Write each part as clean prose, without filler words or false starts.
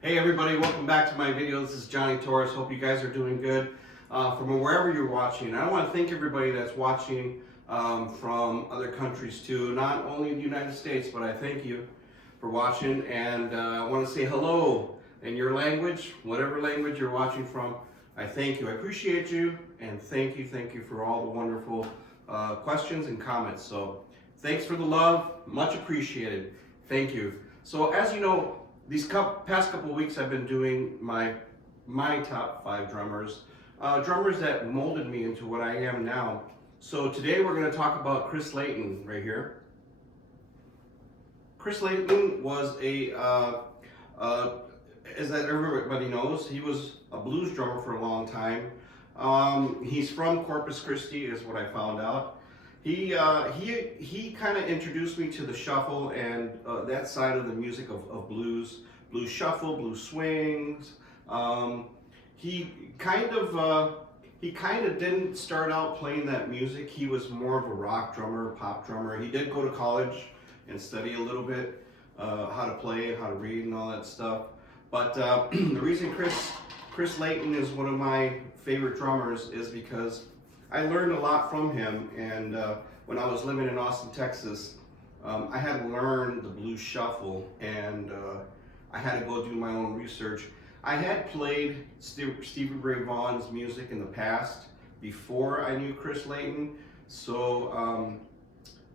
Hey everybody, welcome back to my video. This is Johnny Torres. Hope you guys are doing good from wherever you're watching. I want to thank everybody that's watching from other countries too, not only the United States, but I thank you for watching, and I want to say hello in your language, whatever language you're watching from. I thank you. I appreciate you, and thank you for all the wonderful questions and comments. So thanks for the love, much appreciated. Thank you. So as you know, these past couple weeks I've been doing my top 5 drummers, drummers that molded me into what I am now. So today we're going to talk about Chris Layton right here. Chris Layton was as that everybody knows, he was a blues drummer for a long time. He's from Corpus Christi, is what I found out. He kind of introduced me to the shuffle and that side of the music of blues shuffle, blues swings. He kind of didn't start out playing that music. He was more of a rock drummer, pop drummer. He did go to college and study a little bit how to play, how to read, and all that stuff. But the reason Chris Layton is one of my favorite drummers is because I learned a lot from him, and when I was living in Austin, Texas, I had to learn the blues shuffle, and I had to go do my own research. I had played Stevie Ray Vaughan's music in the past before I knew Chris Layton, so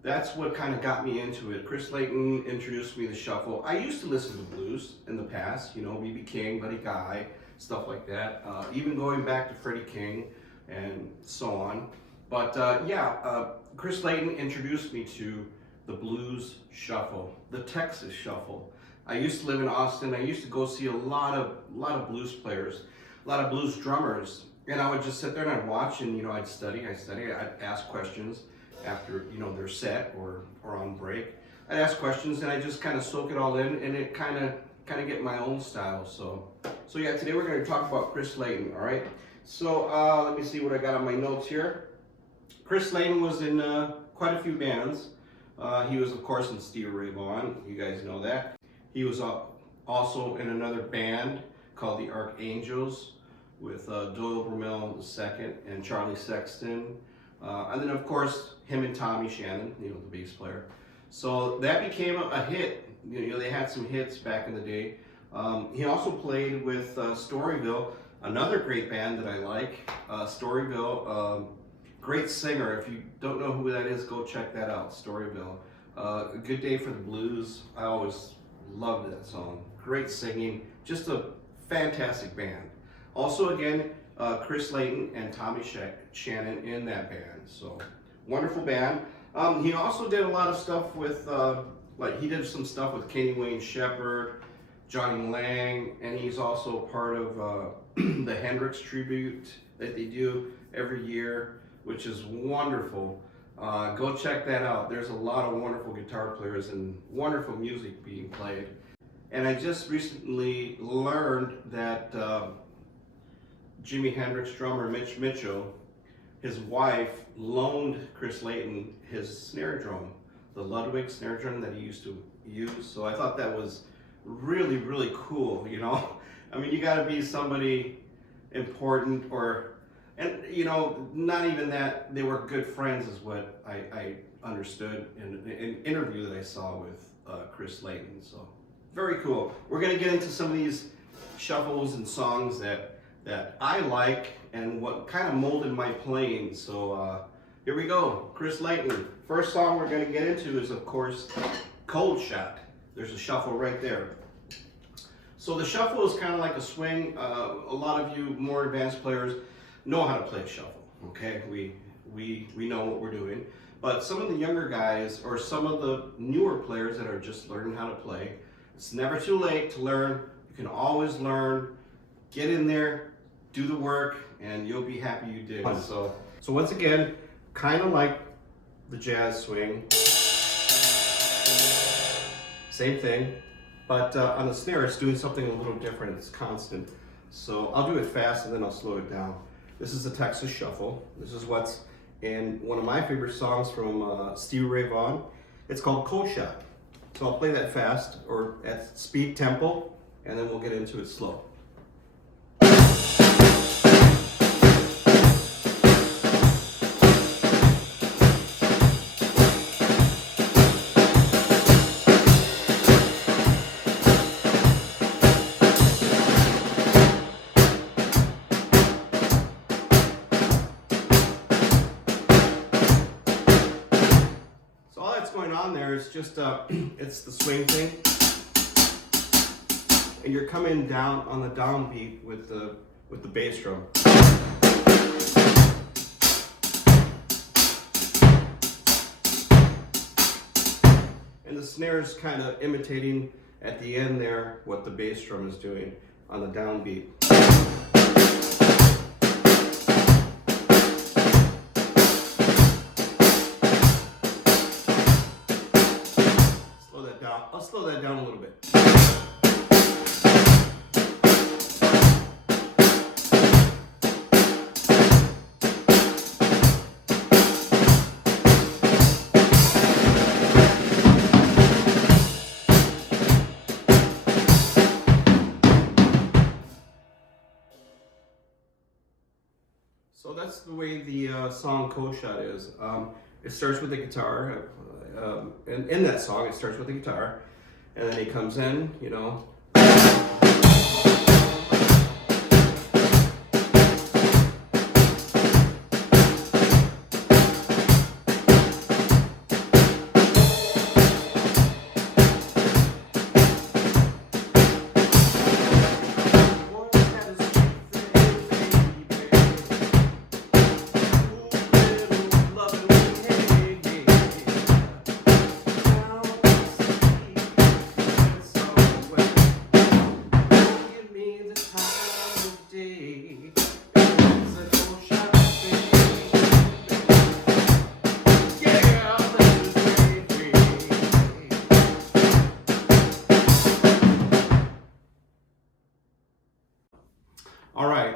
that's what kind of got me into it. Chris Layton introduced me to shuffle. I used to listen to blues in the past, you know, B.B. King, Buddy Guy, stuff like that, even going back to Freddie King and so on. But Chris Layton introduced me to the blues shuffle, the Texas shuffle. I used to live in Austin. I used to go see a lot of blues players, a lot of blues drummers, and I would just sit there and I'd watch, and you know, I'd study, I'd ask questions after, you know, their set or on break. I'd ask questions and I just kind of soak it all in, and it kind of get my own style. So yeah, today we're going to talk about Chris Layton. All right. So let me see what I got on my notes here. Chris Layton was in quite a few bands. He was, of course, in Stevie Ray Vaughan. You guys know that. He was also in another band called the Archangels with Doyle Brummel II and Charlie Sexton. And then, of course, him and Tommy Shannon, you know, the bass player. So that became a hit. You know, they had some hits back in the day. He also played with Storyville, another great band that I like. Storyville, great singer. If you don't know who that is, go check that out, Storyville. A Good Day for the Blues. I always loved that song. Great singing, just a fantastic band. Also, again, Chris Layton and Tommy Shannon in that band. So, wonderful band. He also did a lot of stuff with, he did some stuff with Kenny Wayne Shepherd, Johnny Lang, and he's also part of the Hendrix tribute that they do every year, which is wonderful. Go check that out. There's a lot of wonderful guitar players and wonderful music being played. And I just recently learned that Jimi Hendrix drummer Mitch Mitchell, his wife, loaned Chris Layton his snare drum, the Ludwig snare drum that he used to use. So I thought that was really, really cool, you know? I mean, you gotta be somebody important, and you know, not even that, they were good friends is what I understood in an interview that I saw with Chris Layton. So very cool. We're gonna get into some of these shuffles and songs that I like and what kind of molded my playing. So here we go, Chris Layton. First song we're gonna get into is, of course, Cold Shot. There's a shuffle right there. So the shuffle is kind of like a swing. A lot of you more advanced players know how to play a shuffle, okay? We know what we're doing. But some of the younger guys or some of the newer players that are just learning how to play, it's never too late to learn. You can always learn. Get in there, do the work, and you'll be happy you did. So once again, kind of like the jazz swing. Same thing, but on the snare it's doing something a little different. It's constant. So I'll do it fast and then I'll slow it down. This is the Texas Shuffle. This is what's in one of my favorite songs from Stevie Ray Vaughan. It's called Cold Shot. So I'll play that fast or at speed tempo. and then we'll get into it slow. Going on there is just it's the swing thing, and you're coming down on the downbeat with the bass drum. And the snare is kind of imitating at the end there what the bass drum is doing on the downbeat. I'll slow that down a little bit. So that's the way the song Cold Shot is. It starts with the guitar, and in that song it starts with the guitar, and then he comes in, you know.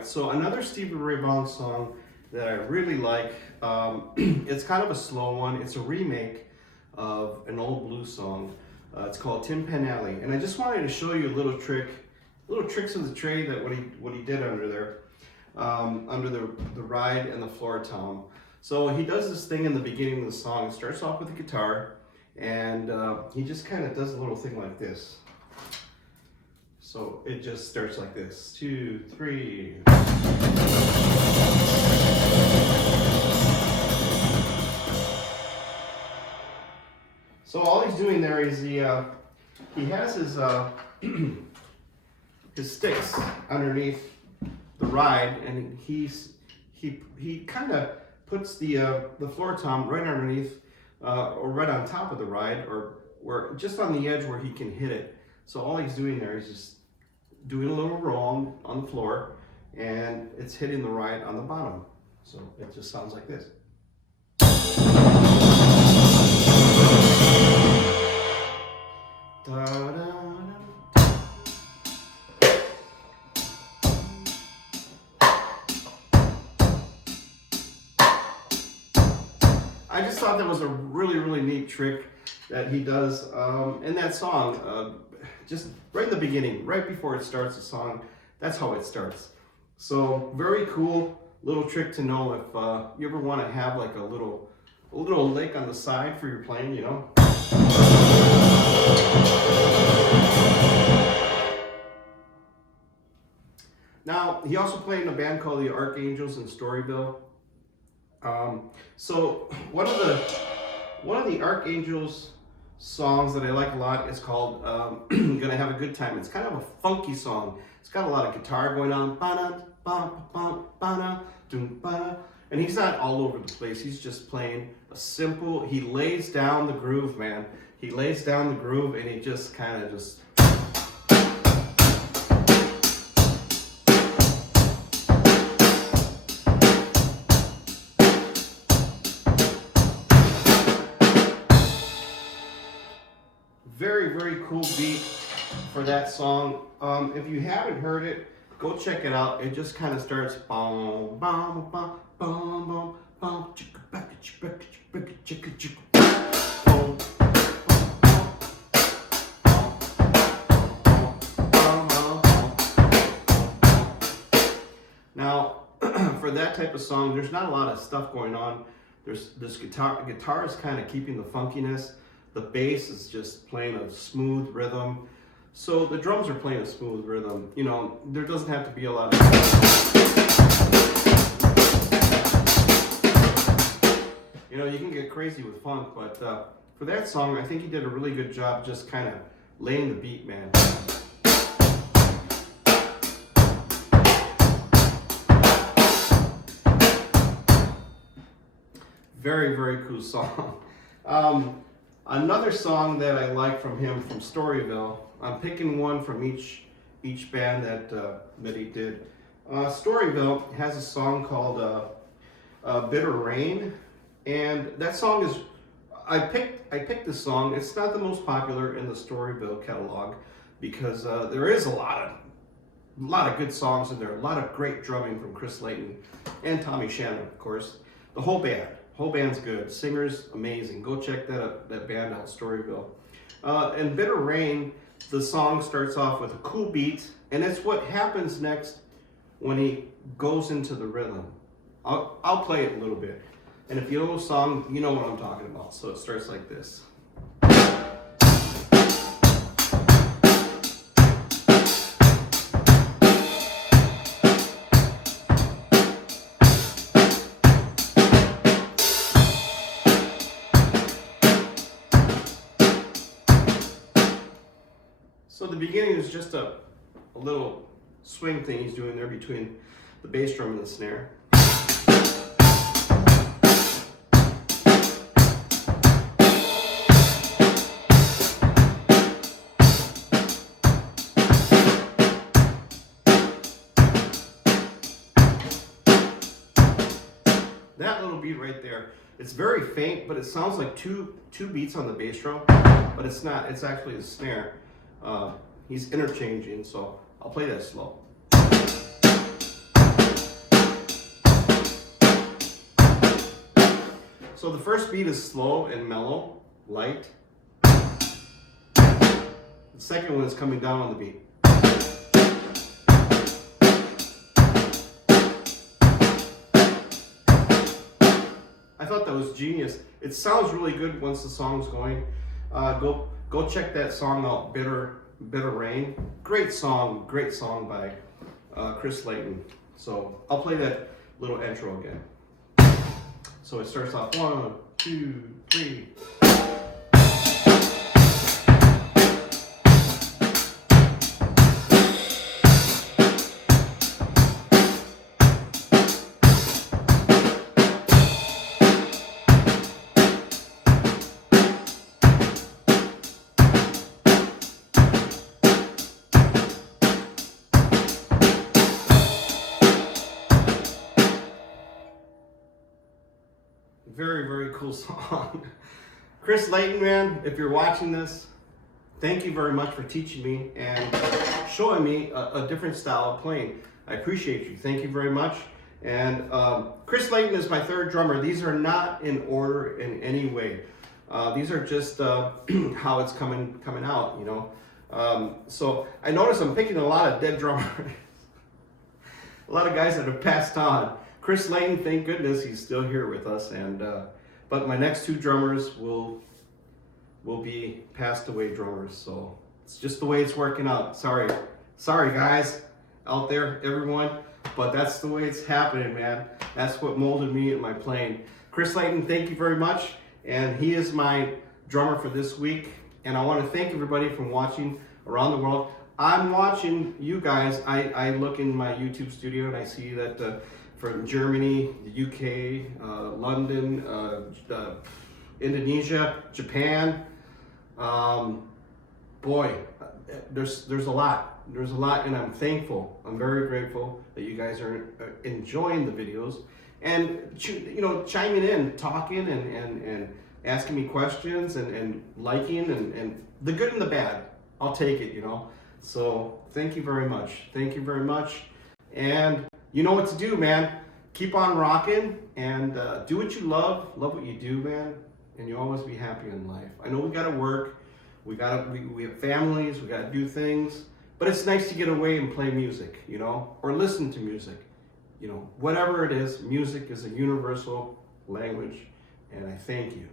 So another Stevie Ray Vaughan song that I really like, it's kind of a slow one. It's a remake of an old blues song. It's called Tin Pan Alley. And I just wanted to show you a little tricks of the trade that what he did under there, under the ride and the floor tom. So he does this thing in the beginning of the song. It starts off with the guitar, and he just kind of does a little thing like this. So it just starts like this, 2, 3. So all he's doing there is he has his his sticks underneath the ride, and he kind of puts the floor tom right underneath or right on top of the ride, or where just on the edge where he can hit it. So all he's doing there is just doing a little roll on the floor, and it's hitting the ride on the bottom. So it just sounds like this. Da, da, da. I just thought that was a really neat trick that he does in that song. Just right in the beginning, right before it starts the song, that's how it starts. So very cool little trick to know if you ever want to have like a little lick on the side for your playing, you know. Now he also played in a band called the Archangels in Storyville. So one of the Archangels songs that I like a lot is called Gonna Have a Good Time. It's kind of a funky song. It's got a lot of guitar going on. And he's not all over the place. He's just playing a simple, he lays down the groove, man. He lays down the groove, and he just kind of just... Very cool beat for that song. If you haven't heard it, go check it out. It just kind of starts boom, boom, boom, boom, boom, boom, chicka backa chicka backa chicka chicka boom, boom, boom, boom, boom, for that type of song, there's not a lot of stuff going on. There's this guitar is kind of keeping the funkiness. The bass is just playing a smooth rhythm. So the drums are playing a smooth rhythm. You know, there doesn't have to be a lot of... You know, you can get crazy with funk, but for that song, I think he did a really good job just kind of laying the beat, man. Very, very cool song. Another song that I like from him from Storyville, I'm picking one from each band that he did. Storyville has a song called Bitter Rain, and that song is, I picked this song. It's not the most popular in the Storyville catalog because there is a lot of good songs in there, a lot of great drumming from Chris Layton and Tommy Shannon, of course. The whole band's good. Singers, amazing. Go check that band out, Storyville. In Bitter Rain, the song starts off with a cool beat, and it's what happens next when he goes into the rhythm. I'll play it a little bit. And if you know the song, you know what I'm talking about. So it starts like this. So the beginning is just a little swing thing he's doing there between the bass drum and the snare. That little beat right there, it's very faint, but it sounds like two beats on the bass drum, but it's not, it's actually the snare. He's interchanging, so I'll play that slow. So the first beat is slow and mellow, light. The second one is coming down on the beat. I thought that was genius. It sounds really good once the song's going. Go check that song out, Bitter Rain. Great song by Chris Layton. So I'll play that little intro again. So it starts off 1, 2, 3. Very, very cool song. Chris Layton, man, if you're watching this, thank you very much for teaching me and showing me a different style of playing. I appreciate you. Thank you very much. And Chris Layton is my third drummer. These are not in order in any way. These are just how it's coming out, you know. So I notice I'm picking a lot of dead drummers. A lot of guys that have passed on. Chris Layton, thank goodness he's still here with us, and but my next two drummers will be passed away drummers, so it's just the way it's working out. Sorry guys out there, everyone, but that's the way it's happening, man. That's what molded me in my playing. Chris Layton, thank you very much, and he is my drummer for this week, and I want to thank everybody from watching around the world. I'm watching you guys. I look in my YouTube studio and I see that from Germany, the UK, London, Indonesia, Japan. Boy, there's a lot. There's a lot, and I'm thankful. I'm very grateful that you guys are enjoying the videos and chiming in, talking, and asking me questions and liking and the good and the bad. I'll take it, you know. So thank you very much. Thank you very much. And you know what to do, man. Keep on rocking and do what you love. Love what you do, man. And you'll always be happy in life. I know we gotta work. We have families. We gotta do things. But it's nice to get away and play music, you know, or listen to music. whatever it is, music is a universal language, and I thank you.